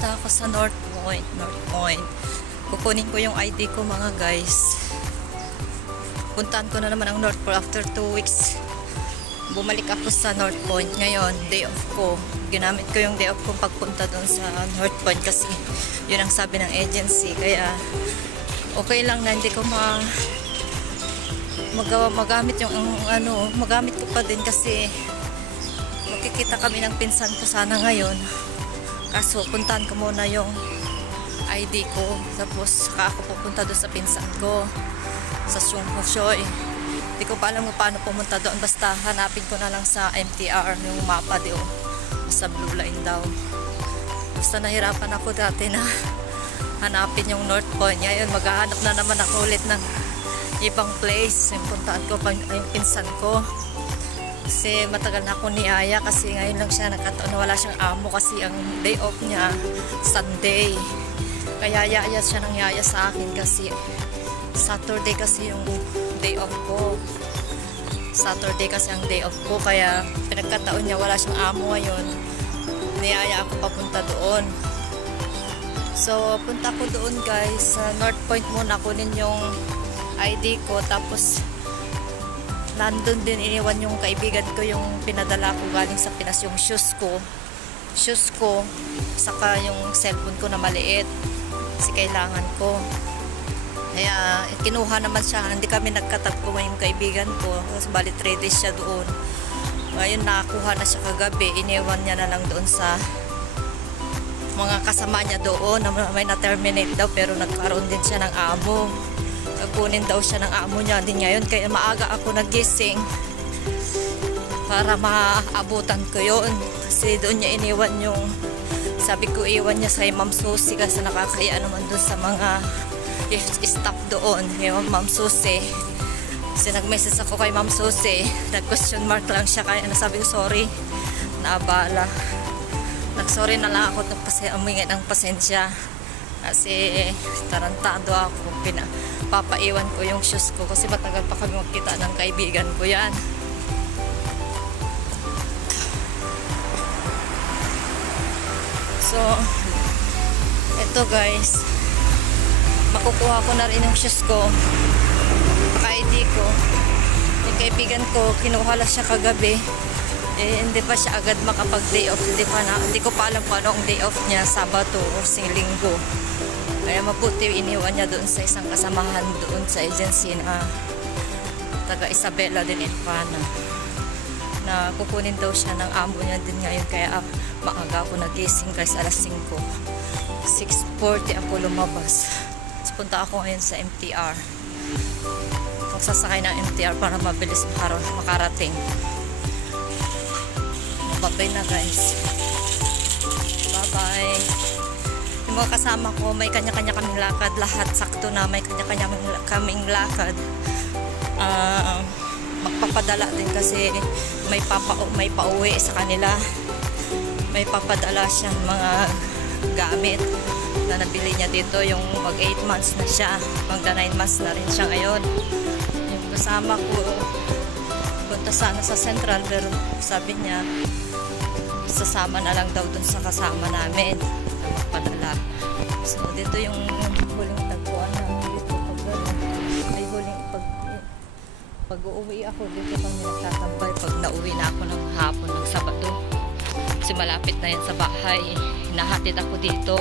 Pupunta ako sa North Point. North Point. Kukunin ko yung ID ko mga guys. Puntahan ko na naman ang North Point after 2 weeks. Bumalik ako sa North Point ngayon. Day off ko. Ginamit ko yung day off ko pagpunta doon sa North Point kasi yun ang sabi ng agency. Kaya okay lang na hindi ko magamit yung magamit ko pa din kasi magkikita kami ng pinsan ko sana ngayon. Kaso puntahan ko muna yung ID ko, tapos saka ako pupunta doon sa pinsan ko sa Sunghosoy. Hindi ko pa alam kung paano pumunta doon, basta hanapin ko na lang sa MTR yung mapa doon sa Blue Line daw. Basta nahirapan ako dati na hanapin yung North Point. Ngayon maghahanap na naman ako ulit ng ibang place. Yung puntaan ko pa yung pinsan ko kasi matagal na ako niyaya kasi ngayon lang siya nakataon na wala siyang amo kasi ang day off niya Sunday. Kaya yaya siya ng yaya sa akin kasi Saturday kasi yung day off ko. Saturday kasi ang day off ko, kaya pinagkataon niya wala siyang amo ngayon. Niyaya ako papunta doon. So punta ko doon guys sa North Point muna, kunin yung ID ko, tapos nandun din iniwan yung kaibigan ko yung pinadala ko galing sa Pinas, yung shoes ko saka yung cellphone ko na maliit kasi kailangan ko. Kaya kinuha naman siya, hindi kami nagkatagpo yung kaibigan ko kasi bali 3 days siya doon. Ngayon nakakuha na siya kagabi, iniwan niya na lang doon sa mga kasama niya doon na may na-terminate daw, pero nagkaroon din siya ng amo. Kunin daw siya ng amo niya din ngayon, kaya maaga ako nagising para maabutan ko yun kasi doon niya iniwan yung, sabi ko iwan niya sa Ma'am Susie kasi nakakaya naman doon sa mga staff doon, yung Ma'am Susie. Kasi nag-message ako kay Ma'am Susie, nag-question mark lang siya, kaya nasabi ko sorry, naabala. Nag-sorry na lang ako umingi ng pasensya kasi tarantado ako, papaiwan ko yung shoes ko kasi matagal pa kami magkita ng kaibigan ko yan. So eto guys, makukuha ko na rin yung shoes ko, ID ko. Yung kaibigan ko kinuha lang siya kagabi, hindi pa siya agad makapag day off, hindi ko pa alam kung ano ang day off niya, Sabado o Linggo. Kaya mabuti iniwan niya doon sa isang kasamahan doon sa agency na taga Isabela din, Infana, na kukunin daw siya ng amo niya din ngayon. Kaya maaga ako nagising guys, alas 5, 6:40 ako lumabas. So, punta ako ngayon sa MTR, magsasakay ng MTR para mabilis makarating. Bye-bye na guys, bye-bye. Yung mga kasama ko may kanya-kanya kaming lakad, lahat sakto na may kanya-kanya kaming lakad. Magpapadala din kasi may pauwi sa kanila, may papadala siyang mga gamit na nabili niya dito. Yung mag 8 months na siya, magda 9 months na rin siya ngayon. Yung kasama ko punta sana sa Central, pero sabi niya sasama na lang daw dun sa kasama namin na magpadala. So dito yung huling tagpuan namin dito ay huling pag uuwi ako dito kami nagtatambay pag nauwi na ako ng hapon ng Sabado kasi malapit na yan sa bahay. Hinahatid ako dito.